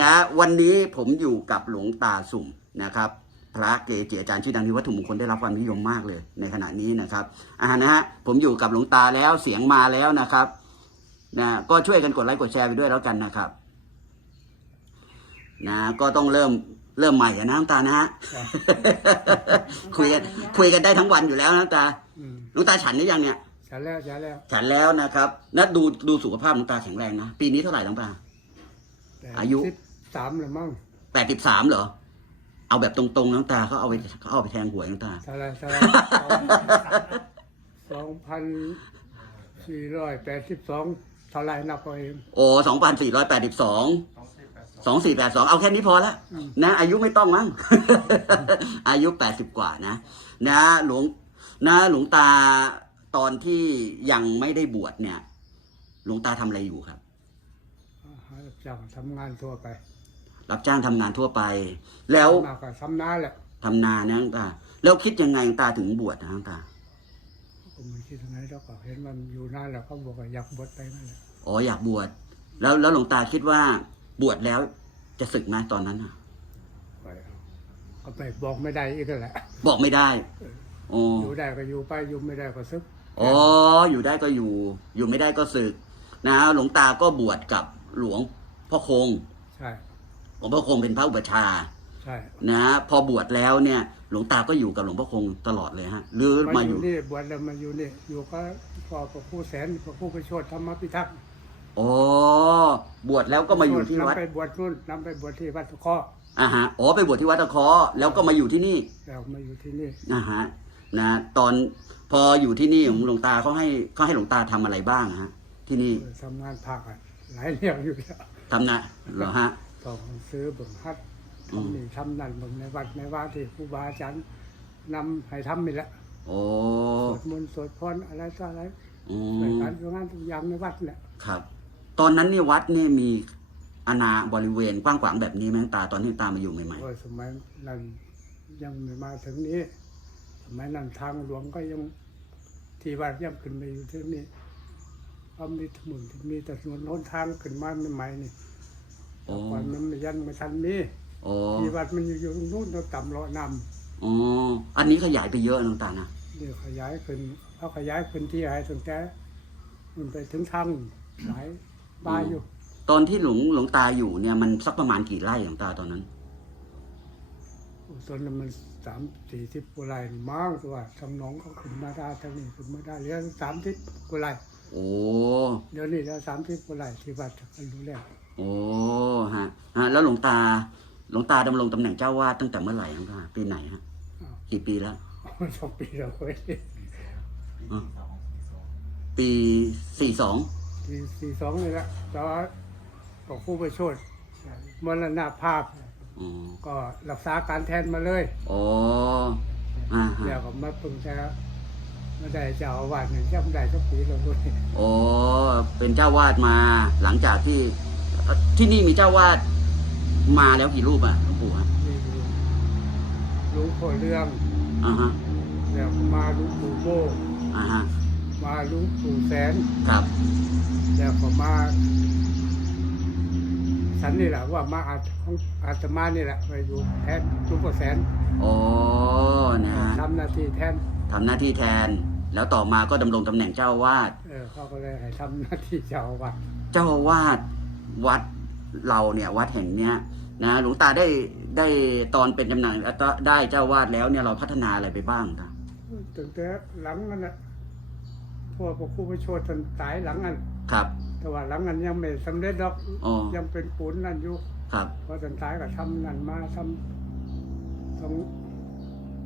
นะวันนี้ผมอยู่กับหลวงตาสุ่มนะครับ พระเกจิอาจารย์ชื่อดังที่วัตถุมงคลได้รับความนิยมมากเลยในขณะนี้นะครับอ่านะฮะผมอยู่กับหลวงตาแล้วเสียงมาแล้วนะครับนะก็ช่วยกันกดไลค์กดแชร์ไปด้วยแล้วกันนะครับนะก็ต้องเริ่มเริ่มใหม่อะนะหลวงตานะฮะครับคุยกันคุยกันได้ทั้งวันอยู่แล้วนะหลวงตาอืมหลวงตาฉันหรือยังเนี่ย ฉันแล้วฉันแล้วฉันแล้วนะครับนะดูดูสุขภาพหลวงตาแข็งแรงนะ ปีนี้เท่าไหร่หลวงตาแต่ อายุสิบสามหรือมั้งแปดสิบสามเหรอ เอาแบบตรงๆน้ำตาเขาเอาไปเขาเอาไปแทงหวยน้ำตาเท่าไรเท่าไรสองพันสี่ร้อยแปดสิบสองเท่าไรนับเอาเอง โอ้สองพันสี่ร้อยแปดสิบสองสองสี่แปดสองเอาแค่นี้พอละนะ อายุไม่ต้องมั้ง อายุแปดสิบกว่านะ นะหลวงนะหลวงตาตอนที่ยังไม่ได้บวชเนี่ย หลวงตาทำอะไรอยู่ครับหารับ จ้างทำงานทั่วไปรับจ้างทำงานทั่วไป แล้วมากก็ทำนาแหละทำนานะหลวงตา แล้วคิดยังไงหลวงตาถึงบวชนะหลวงตา ก็ไม่คิดยังไงแล้วก็เห็นมันอยู่นานแล้วเขาบอกว่าอยากบวชไปนั่นแหละอ๋ออยากบวช แล้วแล้วหลวงตาคิดว่าบวชแล้วจะศึกไหมตอนนั้นน่ะ ไปเอาก็ไปบอกไม่ได้อีกแล้วแหละ บอกไม่ได้อ๋ออยู่ได้ก็อยู่ไปอยู่ไม่ได้ก็ซึกอ๋ออยู่ได้ก็อยู่ อยู่ไม่ได้ก็ศึก นะ หลวงตาก็บวชกับหลวง พ่อคงใช่หลวงพ่อคงเป็นพระอุปชฌาย์ใช่นะพอบวชแล้วเนี่ย หลวงตาก็อยู่กับหลวงพ่อคงตลอดเลยฮะหรือมามาออยู่ยู่นี่บวชแล้วมาอยู่นี่อยู่ก็พ่อพระผู้แสนพระผู้ประโชดธรรมพิทักษ์อ๋อบวชแล้วก็มาอยู่ที่วัดนำไปบวชนู่นนำไปบวชที่วัดตะเคราะห์อ่าฮะอ๋อไปบวชที่วัดตะเคอแล้วก็มาอยู่ที่นี่แล้วมาอยู่ที่นี่นะฮะนะตอนพออยู่ที่นี่หลวงตาเขาให้เขาให้หลวงตาทำอะไรบ้างฮะที่นี่เออทำงานภาคอะหลายเรื่องอยู่แล้ว ทำนะเหรอฮะต้องซื้อเบิ่งฮัดอืมทำนี่ทำนั่นเบิ่งในวัดในว่าที่ครูบาอาจารย์นำให้ทำนี่แหละโอ้สวดมนต์สวดพรอะไรต่ออะไรอืในมการทำงานทุกอย่างในวัดแหละครับ ตอนนั้นนี่วัดนี่มีอาณาบริเวณกว้างขวางแบบนี้ไหมตาตอนที่ตามาอยู่ใหม่โอ้ยสมัยนั้นยังไม่มาถึงนี้สมัยนั้นทางหลวงก็ยังที่วัดยังขึ้นมาอยู่ที่นี่ เขามีถนนมีแต่ถนนหนทางขึ้นมาใหม่ๆนี่ๆโอ้ก่อนมันยังไม่ทันมีโอ้ที่วัดมันอยู่ตรงนู้นเราต่ำเลาะนำอ๋ออันนี้ขยายไปเยอะน้องตานะเดี๋ยวขยายขึ้นเขาขยายพื้นที่ให้ตั้งแต่มันไปถึงทางหลายบายอยู่ ตอนที่หลวงหลวงตาอยู่เนี่ยมันสักประมาณกี่ไร่หลวงตาตอนนั้นส่วนนั้นมันสามสี่สิบกว่าไร่มากตัวทางหน้องเขาขึ้นมาได้ทางนี้ขึ้นมาได้เหลือสามสิบกว่าไร่ โอ้เดี๋ยวนี้เหลือสามสิบกว่าไร่ที่วัดกันรู้แล้วโอ้ฮะฮะแล้วหลวงตาหลวงตาดำรงตำแหน่งเจ้าวาดตั้งแต่เมื่อไหร่หลวงตาปีไหนฮะอ้าวกี่ปีแล้วสองปีแล้วเว้ยปีสี่สองที่สี่สองนี่แหละแต่ว่าก็ครู่ไปโชดมรณภาพอ๋อก็รักษาการแทนมาเลย อ๋ออ่าฮะแล้วก็มาเพิ่งจะ ไม่ได้เจ้าอาวาสเนี่ยจำได้สักปีแล้วด้วยโอ้เป็นเจ้าวาดมาหลังจากที่เอ่อที่นี่มีเจ้าวาดมาแล้วกี่รูปอะหลวงปู่ฮะนี่รู้พ่อเรื่องอ่าฮะแล้วก็มารู้ปู่โมอ่าฮะมารู้ปู่แสนครับแล้วก็มาฉันนี่แหละว่ามาอาตของอาตมานี่แหละไปอยู่แทนรู้ปู่แสนโอ้นะฮะทำหน้าที่แทนทำหน้าที่แทน แล้วต่อมาก็ดำรงตำแหน่งเจ้าวาดเออเขาก็เลยให้ทำหน้าที่เจ้าอาวาสเจ้าอาวาดวัดเราเนี่ยวัดแห่งเนี้ยนะหลวงตาได้ได้ตอนเป็นจำหน่ายได้เจ้าวาดแล้วเนี่ยเราพัฒนาอะไรไปบ้างครับตั้งแต่หลังนั้นนะพวกพระครูประโชดท่านตายหลังนั้นครับ แต่ว่าหลังนั้นยังไม่สำเร็จหรอกอ๋อยังเป็นปูนนั่นอยู่ครับพอท่านตายก็ทำนั่นมาทำตรง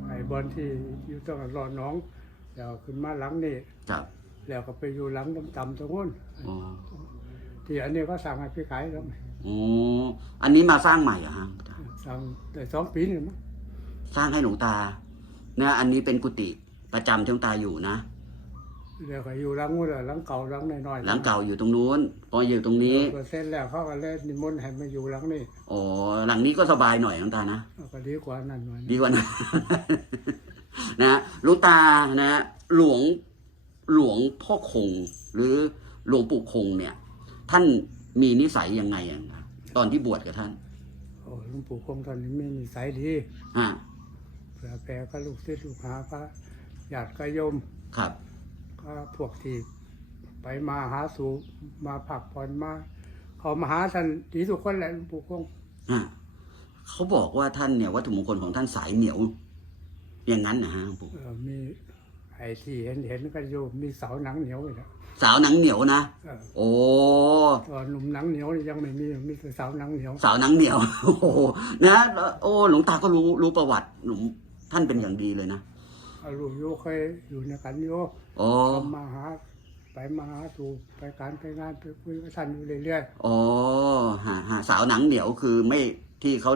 ไอ้บอลที่อยู่ตรงรอน้อง แล้วขึ้นมาหลังนี่ครับแล้วก็ไปอยู่หลังต่ำๆตรงนู้นอ๋อที่อันนี้ก็สั่งให้พี่ขายแล้วอ๋ออันนี้มาสร้างใหม่เหรอฮะสั่งแต่สองปีนี่มั้งสร้างให้หลวงตานะอันนี้เป็นกุฏิประจำที่หลวงตาอยู่นะเดี๋ยวก็อยู่หลังนู้นแหละหลังเก่าหลังน้อยๆหลังเก่าอยู่ตรงนู้นพออยู่ตรงนี้เปอร์เซ็นต์แล้วเขาก็เลยนิมนต์ให้มาอยู่หลังนี้อ๋อหลังนี้ก็สบายหน่อยหลวงตานะก็ดีกว่านั่นหน่อยดีกว่านะ นะหลวงตานะหลวงหลวงพ่อคง หรือหลวงปู่คงเนี่ย ท่านมีนิสัยยังไงอะปตอนที่บวชกับท่านโอ้หลวงปู่คงตอนนี้ไม่มีสายดีอ่าเผื่อแผ่ก็ลูกศิษย์ลูกหาพระญาติกโยมครับ ก็พวกที่ไปมาหาสู่มาพักผ่อนมาเขามาหาท่านดีทุกคนแหละหลวงปู่คงอ่าเขาบอกว่าท่านเนี่ยวัตถุมงคลของท่านสายเหนียว อย่างนั้นนะฮะหลวงปู่เอ่อมีไอ้ที่เห็นเห็นกันอยู่มีเสาหนังเหนียวเลยนะสาวหนังเหนียวนะ เออโอ้ตอนหนุ่มหนังเหนียวนี่ยังไม่มีมีแต่เสาหนังเหนียวสาวหนังเหนียว โอ้โหนะแล้วโอ้หลวงตาก็รู้รู้ประวัติหลวงท่านเป็นอย่างดีเลยนะเอาลูกโยเคยอยู่ในกันโยโอ้เขามาหาไปมาหาสู่ไปการไปงานไปคุยกับท่านอยู่เรื่อยโอ้ฮะฮะสาวหนังเหนียวคือไม่ที่เขา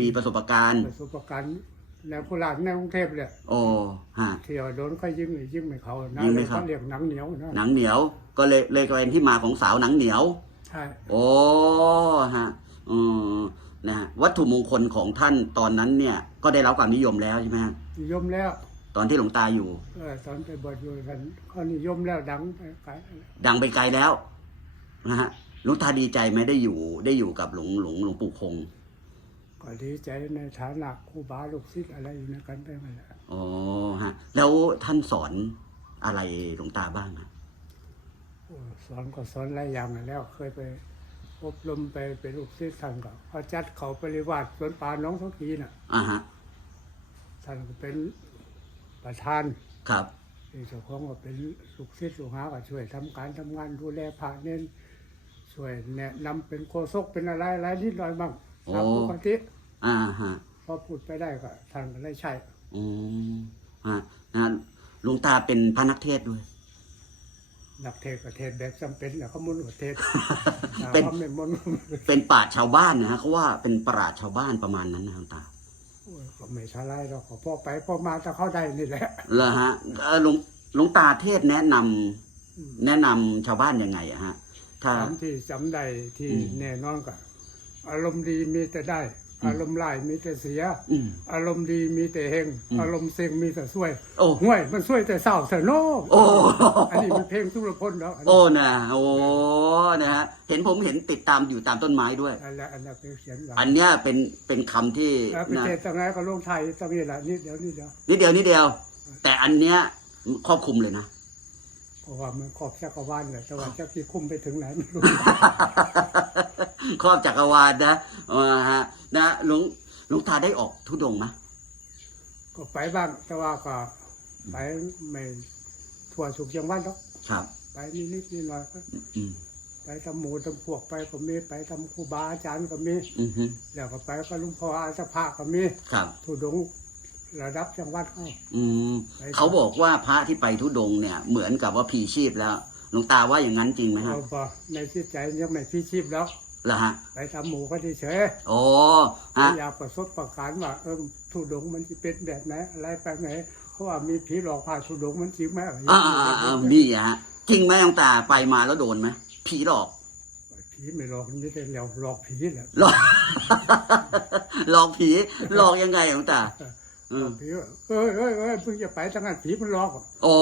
มีประสบการณ์ ๆประสบการณ์ ในโคราชในกรุงเทพเลยโอ้ฮะ เที่ยวโดนก็ยิงเลยยิงไม่เขานะยิงไม่เข้าเขาเรียกหนังเหนียวนะหนังเหนียวก็เลยเลยกลายเป็นที่มาของสาวหนังเหนียว ใช่โอ้ฮะอืมนะฮะวัตถุมงคลของท่านตอนนั้นเนี่ย ก็ได้รับความนิยมแล้วใช่ไหมฮะนิยมแล้วตอนที่หลวงตาอยู่ เออตอนไปบวชอยู่กันเขานิยมแล้วดังไปไกลดังไปไกลแล้วนะฮะหลวงตาดีใจไหมได้อยู่ได้อยู่กับหลวงหลวงหลวงปู่คง ก็ดีใจในฐานะครูบาลูกศิษย์อะไรอยู่ในกันไปหมดแหละอ๋อฮะ แล้วท่านสอนอะไรหลวงตาบ้างฮะโอ้สอนก็สอนหลายอย่างนั่นแล้วเคยไปอบรมไปเป็นลูกศิษย์ท่านก็พอจัดเขาปริวาสสวนป่าหน้องสักทีน่ะอ่าฮะ ท่านก็เป็นประธานครับ ที่เจ้าของก็เป็นลูกศิษย์ลูกหาก็ช่วยทำการทำงานดูแลพระเน้นช่วยแนะนำเป็นโคศกเป็นอะไรอะไรนิดหน่อยบ้าง ตามปกติอ่าฮะพอพูดไปได้ก็ท่านก็ได้ใช่อืมฮะนะหลวงตาเป็นพระนักเทศน์ด้วย นักเทศก็เทศแบบจำเป็นแหละเขามุนกับเทศ เป็นเขาไม่มุนเป็นปราชญ์ชาวบ้านนะฮะเขาว่าเป็นปราชญ์ชาวบ้านประมาณนั้นนะหลวงตาโอ้ยก็ไม่ใช่ไรหรอกก็พ่อไปพ่อมาจะเข้าได้นี่แหละเหรอฮะเอ่อหลวงหลวงตาเทศน์แนะนำอืมแนะนำชาวบ้านยังไงอะฮะ ถ้าคำที่จำได้ที่อืม แน่นอนก็ อารมณ์ดีมีแต่ได้อืมอารมณ์ร้ายมีแต่เสียอืมอารมณ์ดีมีแต่เฮงอืมอารมณ์เซ็งมีแต่ช่วยโอ้ ห่วยมันช่วยแต่เศร้าแต่โน่โอ้ อันนี้มันเพลงสุรพลเนาะอันโอ้นี้นะโอ้นะฮะเห็นผมเห็นติดตามอยู่ตามต้นไม้ด้วย อันนั้นอันนั้นเป็นเขียนไว้อันเนี้ยเป็นเป็นคำที่แล้วประนะเทศต่างๆก็ลงไทยตรงนี้แหละนิดเดียวนิดเดียวนิดเดียวนิดเดียว แต่อันเนี้ยครอบคลุมเลยนะ เพราะว่ามันครอบจักรวาลเลยแต่ว่าจะกี่คุ้มไปถึงไหนไม่รู้ ครอบจักรวาลนะเออฮะนะหลวงหลวงตาได้ออกทุดงค์ไหมก็ไปบ้างแต่ว่าก็ไปไม่ทั่วสุกจังหวัดหรอกครับ ไปนิดนิดนิดหน่อยก็อืมไปทำหมูทำพวกไปก็มีไปทำครูบาอาจารย์ก็มี อืมฮึแล้วก็ไปก็หลุงพ่ออาสภะก็มี ครับ ทุดงค์ ระดับจังหวัดเขาอืมไปเขาบอกว่าพระที่ไปทุดงค์เนี่ย เหมือนกับว่าผีชีพแล้วหลวงตาว่าอย่างนั้นจริงไหมฮะเราบอกในจิตใจยังไม่พิชีพแล้ว เหรอฮะไปทำหมูก็เฉยโอ้ๆฮะอยากประสบประการว่าเออทุดงค์มันจะเป็นแบบไหนอะไรไปไหนเพราะว่ามีผีหลอกพาทุดงค์มันจริงไหมอ่าอ่าอ่ามีอะฮะจริงไหมหลวงตาไปมาแล้วโดนไหมผีหลอกผีไม่หลอกนี่แต่หลอกหลอกผีแหละหลอก หลอกผีหลอกยังไงหลวงตาหล อกผีว่าเอ้ยเอ้ยเอ้ยเพิ่งจะไปตั้งแต่ผีมันหลอกอ๋อ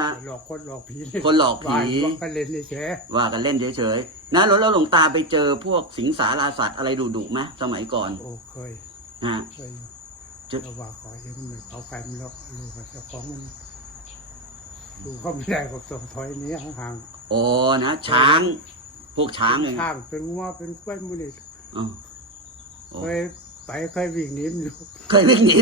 ฮะ หลอกคนหลอกผีคนหลอกผีว่ากันเล่นนี่เฉยว่ากันเล่นเฉยๆนะแล้วแล้วหลวงตาไปเจอพวกสิงสาราสัตว์อะไรดุๆไหมสมัยก่อนโอ้เคยนะเคยอยู่จะแต่ว่าขอเองมันเอาไฟมันหลอกลูกกับเจ้าของมันดูเขาไม่ได้ก็ส่งถอยหนี้ห่างอ๋อนะช้าง พวกๆช้างเลยเป็นช้างเป็นงัวเป็นกล้วยมูนี่อ๋อ โอ้ เคย ไปเคยวิ่งหนีมันอยู่เคยวิ่งหนี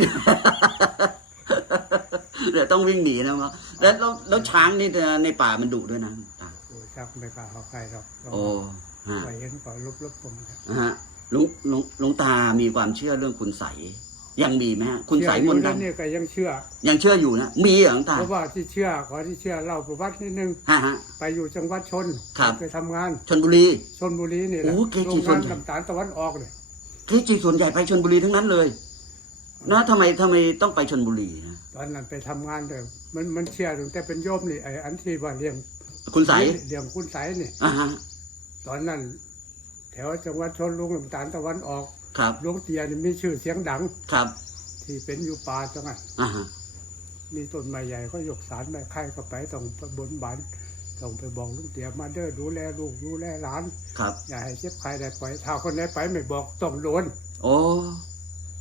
เดี๋ยวต้องวิ่งหนีนะมั้งแล้วแล้วแล้วช้างนี่ในป่ามันดุด้วยนะตาโอ้ชักไม่กล้าเข้าใกล้หรอกโอ้ฮะไปเห็นก็ลบลบๆผมนะฮะหลุงหลุงหลวงตามีความเชื่อเรื่องคุณใสยยังมีไหมฮะคุณใสยมนต์เชื่ออยู่ดำนี่ก็ยังเชื่อ ยังเชื่ออยู่นะมีเหรอหลวงตาเพราะว่าที่เชื่อขอที่เชื่อเล่าประวัตินิดนึง ฮะฮะ ไปอยู่จังหวัดชนครับ ไปทำงานชนบุรี ชนบุรีนี่แหละโอ้เกจิโรงชงานนน้ำตาลตะวันออกเนี่ย เกจิส่วนใหญ่ไปชนบุรีทั้งนั้นเลย นะทำไมทำไมต้องไปชนบุรีฮะตอนนั้นไปทำงานเลยมันมันเชื่อตั้งแต่เป็นโยมนี่ไอ้อันที่ว่าเลี้ยงคุณใสยเลี้ยงคุณใสนี่อ่าฮะตอนนั้น แถวจังหวัดชนลุงน้ำตาลตะวันออกครับหลวงเตียนี่มีชื่อเสียงดังครับ ที่เป็นอยู่ป่าจังหวัดอ่าฮะมีต้นไม้ใหญ่ก็ยกสารไม้ไข่ก็ไปต้องบนบาน ส่งไปบอกลุงเตี๋ยมาเด้อดูแลลูกดูแลหลาน ครับ อย่าให้เจ็บใครได้ปล่อยถ้าคนไหนไปไม่บอกต้องโดนโอ้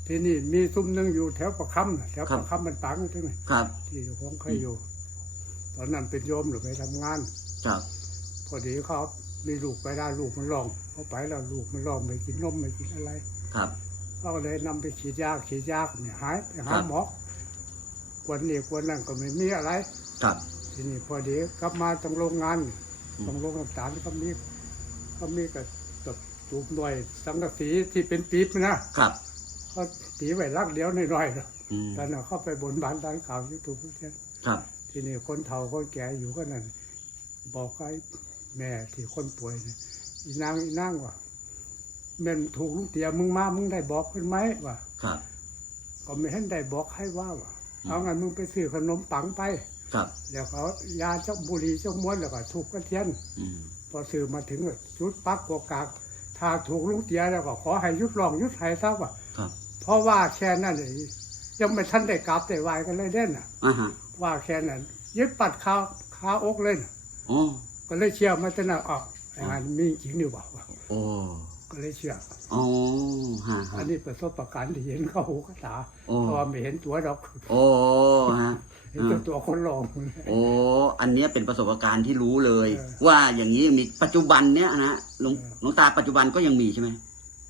ที่นี่มีซุ้มหนึงอยู่แถวประคำน่ะแถวครัปบระคำมันปังใช่ไหมครับ ที่เจ้าของเคยอยู่ ตอนนั้นเป็นโยมหรือไปทำงาน ครับ พอดีเขามีลูกไปได้ลูกมันร้องเขาไปแล้วลูกมันร้องไม่กินนมไม่กินอะไรครับ เขาก็เลยนำไปฉีดยาฉีดยาเนี่ยหายไปหาครับหมอวันนี้วันนั้นก็ไม่มีอะไร ครับ ทีนี้พอดีกลับมาตรงโรงงานอืมตรงโรงน้ำตาลก็มีก็มีกับกับจูบหน่วยสังกะสีที่เป็นปี๊บนะครับก็ตีไว้รักเดียวหน่อยๆนะอืมตอนนั้นเข้าไปบนบานด้านข่าวยูทูบเช่นครับ ทีนี้คนเฒ่าคนแก่อยู่ก็นั่นบอกให้แม่ที่คนป่วยเนี่ยอีนางอีนางว่าแม่นถูกลุงเตียมึงมามึงได้บอกเพิ่นไหมว่าครับ ก็ไม่เห็นได้บอกให้ว่าว่าเอางั้นมึงไปซื้อขนมปังไป ครับ แล้วเขายาเจ้าบุหรี่เจ้าม้วนแล้วก็ถูกกระเทียนอืมพอซื้อมาถึงก็ชุดปักกวกากถ้าถูกลุงเตียแล้วก็ขอให้ยุดลองยุดไห้ซะว่าครับเพราะว่าแค่นั้นเลยยังไม่ทันได้กลับได้ไหวกันเลยเด่นน่ะ อ่าฮะว่าแค่นั้นยึดปัดขาขาอกเลยน่ะโอ้ก็เลยเชื่อมาตั้งแต่ออกงานมีจริงหรือเปล่าโอ้ก็เลยเชื่อโอ้ฮะฮะ อันนี้ประสบการณ์ที่เห็นเข้าหูเข้าตาโอ้ เพราะว่าไม่เห็นตัวดอก โอ้ฮะ เห็นแต่ตัวคนลองโอ้อันเนี้ยเป็นประสบการณ์ที่รู้เลยเออว่าอย่างนี้มีปัจจุบันเนี้ยนะหลวงเออหลวงตาปัจจุบันก็ยังมีใช่ไหม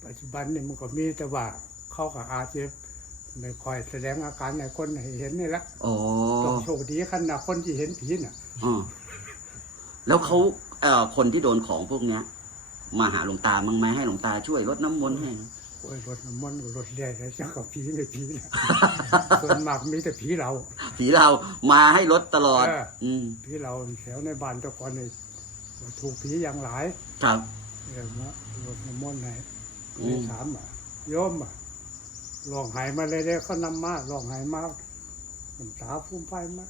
ปัจจุบันนี่มันก็มีแต่ว่าเขากับอาจจะไม่ค่อยแสดงอาการในคนให้เห็นนี่แหละโอ้ต้องโชคดีขนาดคนที่เห็นผีน่ะออแล้วเขาเอ่อคนที่โดนของพวกเนี้ย มาหาหลวงตามั้งไหมให้หลวงตาช่วยลดน้ำมนต์ให้ โอ้ยรถน้ำมันต์รถเรียกจักกับผีไม่ผีนะส่วนมากมีแต่ผีเรา ผีเรามาให้ลดตลอด เอออืมผีเราแถวในบ้านแตะกอนนี่ถูกผีอย่างหลายครับเรื่องว่ารถน้ำมันต์ไหนอืเลยมถามอะโยมอะลองหายมาเลยเด้เขานำมาลองหายมาน้ำตาพุ่มไฟมา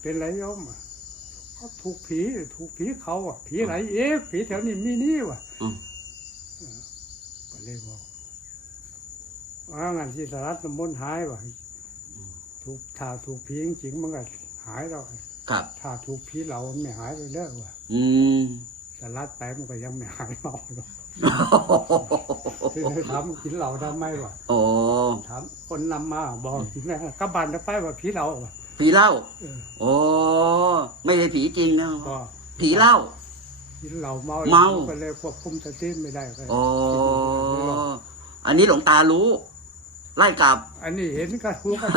เป็นไรโยมอะเขาถูกผีถูกผีเขาอะผีไหนเอ๊ะผีแถวนี้มีนี่ว่ะ อืมก็เลยบอก ว่างานที่สารัตน้ำมนต์หายว่ะถูกถ้าถูกผีจริงๆมันก็หายแล้วครับ ถ้าถูกผีเรามันไม่หายไปเลิกว่ะอืมสารัตไปมันก็ยังไม่หายเมาหรอกคือให้ถามกินเหล้าทำไมวะโอ้ถามคนนำมาบอกกินแม่กลับบ้านจะไปว่าผีเราว่ะผีเหล่าเออโอ้ไม่ใช่ผีจริงนะก็ผีเหล่ากินเหล้าเมาเมาก็เลยควบคุมสติไม่ได้ก็โอ้กินเหล้าอันนี้หลวงตารู้ ไล่กลับ อันนี้เห็นก็รู้กัน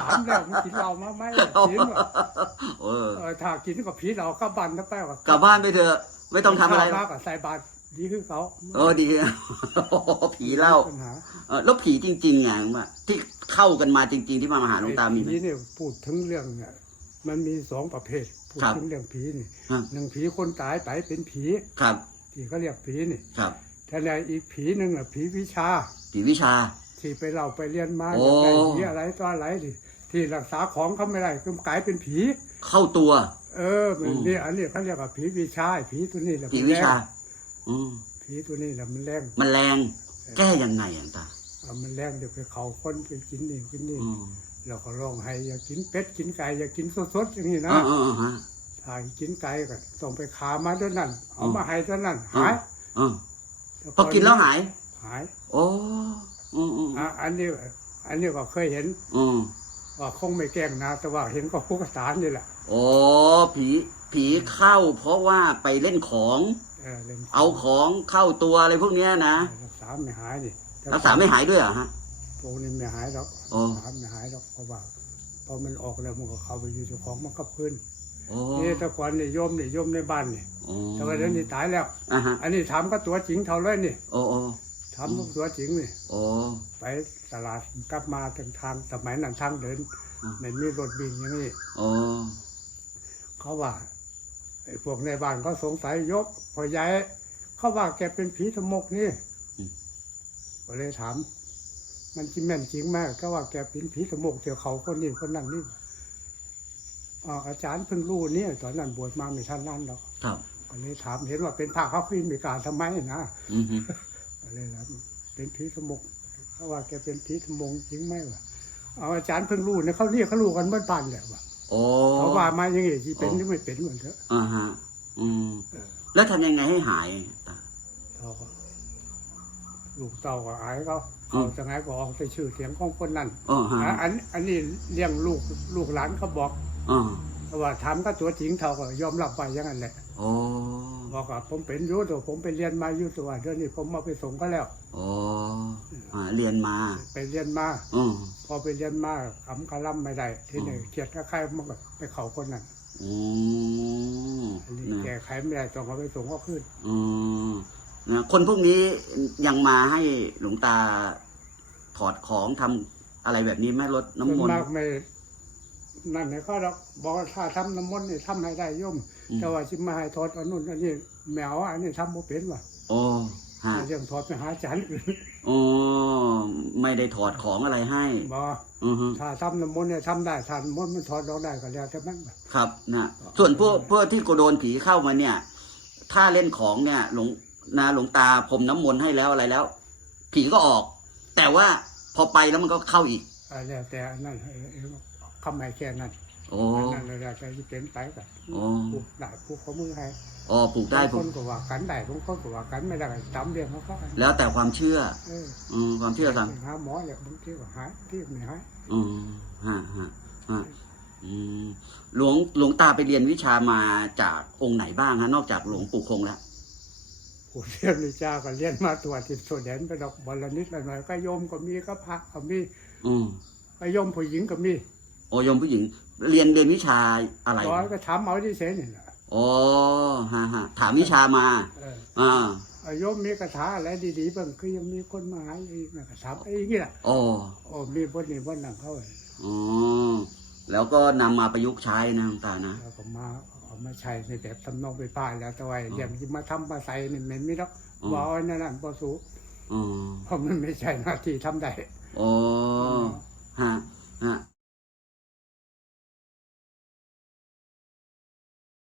ถามแล้วมันกินเหล้ามาไหมกินว่ะเออเออถ้ากินก็ผีเรากลับบ้านจะไปว่ะกลับบ้านไปเถอะไม่ต้องทำอะไรหรข้าอวกกับใส่บาตรดีคือเขาเออดีผีเหล่าปัญหาเออแล้วผีจริงๆไงว่าที่เข้ากันมาจริง ๆ ที่มามาหาหลวงตามีไหมผีเนี่ยพูดถึงเรื่องเนี่ยมันมีสองประเภทพูดครับถึงเรื่องผีนี่ครับหนึ่งผีคนตายไปเป็นผีครับที่เขาเรียกผีนี่ครับแต่ในอีกผีหนึ่งอะผีวิชา ผีวิชา ที่ไปเราไปเรียนมาโอ้ได้ผีอะไรตัวอะไรดิที่รักษาของเขาไม่ได้คือกลายเป็นผี เข้าตัว เออมันอืม นี่อันนี้เขาเรียกว่าผีวิชาไอ้ผีตัวนี้แหละผีมันวิแรงชา อืม ผีตัวนี้แหละมันแรงมันแรง แก้ยังไงอะหลวงตาเอามันแรงเดี๋ยวไปเขาคนไปกินนี่กินนี่อืมเราก็ร้องให้อย่ากินเป็ดกินไก่อย่ากินสดๆอย่างนี้เอนะอเออเออฮะ ถ้ากินไก่ก็ต้องไปขามาด้วยนั่นเอาอืมมาให้ด้วยนั่นหายเออพอกินแล้วหาย หาย โอ้ อืมอืมอะอันนี้ อันนี้ก็เคยเห็นอืมว่าคงไม่แกล้งนะ แต่ว่าเห็นก็ผู้กสารนี่แหละโอ้ผีผีเข้า เพราะว่าไปเล่นของ เออเล่นเอาของเข้าตัวอะไรพวกเนี้ยนะรักษาไม่หายนี่แต่รักษาไม่หายด้วยเหรอฮะ พวกนี้ไม่หายหรอกโอ้รักษาไม่หายหรอกเพราะว่าพอมันออกแล้วมันก็เข้าไปอยู่เจ้าของมันก็พื้นโอ้นี่แตะก่อนนี่โยมนี่โยมในบ้านนี่โอ้แต่ว่าเดี๋ยวนี้ตายแล้ว อะฮะอันนี้ถามก็ตัวจริงเท่าเลยนี่โอ้โอ้ ถามก็ตัวจริงนี่โอ้ไปตลาดกลับมาทางทางสมัยนั้นทางเดินอืมไม่มีรถวิ่งอย่างนี้โอ้เขาว่าไอ้พวกในบ้านเขาสงสัยยกพอย้ายเขาว่าแกเป็นผีธมกนี่ก็เลยถาม มันจริงแม่นจริงมากก็ว่าแกเป็นผีธมกเดี๋ยวเขาคนนี้คนนั้นนี่อ๋ออาจารย์เพิ่งรู้เนี่ยตอนนั้นบวชมาไม่ทันนั้นหรอก ครับ ก็เลยถามเห็นว่าเป็นพระเขาขึ้นมีการทำไมนะ อืมฮึก็ เลยถามเป็นผีธมกเขาว่าแกเป็นผีธมกจริงไหมวะเอาอาจารย์เพิ่งรู้เนี่ยเขาเรียกเขารู้กันเมื่อบ้านแหละวะโอ้โอ้เขาว่ามาอย่างงี้ที่เป็นหรือไม่เป็นเหมือนเถอะอ่าฮะ อืมเออแล้วทำยังไงให้หายตาเขาก็ลูกเต่าก็อายเขาอืเขามจะไงก็ออกไปชื่อเสียงของคนนั้นอ๋อฮะอะอันอันนี้เลี้ยงลูกลูกหลานเขาบอกอ๋อว่าทำก็ตัวจริงเขาก็ยอมรับไปอย่างนั้นแหละโอ้ บอกว่าผมเป็นอยุตัวผมไปเรียนมาอยุตัวเดี๋ยวนี้ผมมาไปส่งก็แล้วโอ้อ่าเรียนมาไปเรียนมาอืมพอไปเรียนมาคำกะล่ำไม่ได้ที่นี่เกียดก็ใครมันก็ไปเขาคนนั้นอืมอันนี้นะแก้ไขไม่ได้ต้องเอาไปส่งก็ขึ้น อืมนะคนพวกนี้ยังมาให้หลวงตาถอดของทำอะไรแบบนี้ไหมรดน้ำมส่วนนต์ มากไม่ นั่นเนี่ยก็บอกว่าถ้าทำน้ำมนต์นี่ทำให้ได้โย่มอืมแต่ว่าจิมาให้ถอดอันนู้นอันนี้แมวอันนี้ทำบ่เป็นว่ะโอ้ฮะเรื่องถอดไปหาอาจารย์อื่นโอ้ไม่ได้ถอดของอะไรให้บออือฮึถ้าทำน้ำมนต์เนี่ยทำได้ถ้าน้ำมนต์มันถอดเราได้ก็แล้วแต่มันว่ะครับนะส่วนพวกพวกที่โดนผีเข้ามาเนี่ย ถ้าเล่นของเนี่ยหลวงนาหลวงตาพรมน้ำมนต์ให้แล้วอะไรแล้ว ผีก็ออก แต่ว่าพอไปแล้วมันก็เข้าอีกอ่าแล้วแต่อันนั้นเออเออ คำหมายแค่นั้นโอ้อันนั้นแล้วแต่ที่เป็นไปก็โอ้ผูกได้ผูกข้อมือให้อ๋อปลูกได้บางปลูคกนก็ว่ากันได้บางคนก็ว่ากันไม่ได้ก็ตามเรื่องเขาก็แล้วแต่ความเชื่อเอออืมความเชื่อครับหาหมออย่างบางทีก็หายที่ไม่หายอืมฮะฮะฮะอืมหลวงหลวงตาไปเรียนวิชามาจากองค์ไหนบ้างฮะนอกจากหลวงปู่คงแล้วผู้เรียนวิชาก็เรียนมาตัวติดส่วนเด่นไปดอกบอลนิดละหน่อยก็โยมก็มีก็พระก็มีอืมก็โยมผู้หญิงก็มี โอโยมผู้หญิง เรียนเรียนวิชาอะไรร้อยก็ทำเอาที่เสนี่แหละอ๋อฮะฮะถามวิชามาเอออ่าเอาโยมมีคาถาอะไรดีๆบ้างคือยังมีคนมาหาอีกนะก็ถามไอ้นี่แหละโอ้โอ้มีบนนี้บนนั้นเขาเลยอ๋อแล้วก็นำมาประยุกต์ใช้นะหลวงตานะแล้วก็มาเอามาใช้ในแบบทำนองไปป้ายแล้วแต่ว่าอย่างที่มาทำมาใส่นี่มันไม่ต้องอืมบอกไอ้นั่นนั่นพอสูอ๋อเพราะมันไม่ใช่หน้าที่ทำได้อ๋อฮะฮะ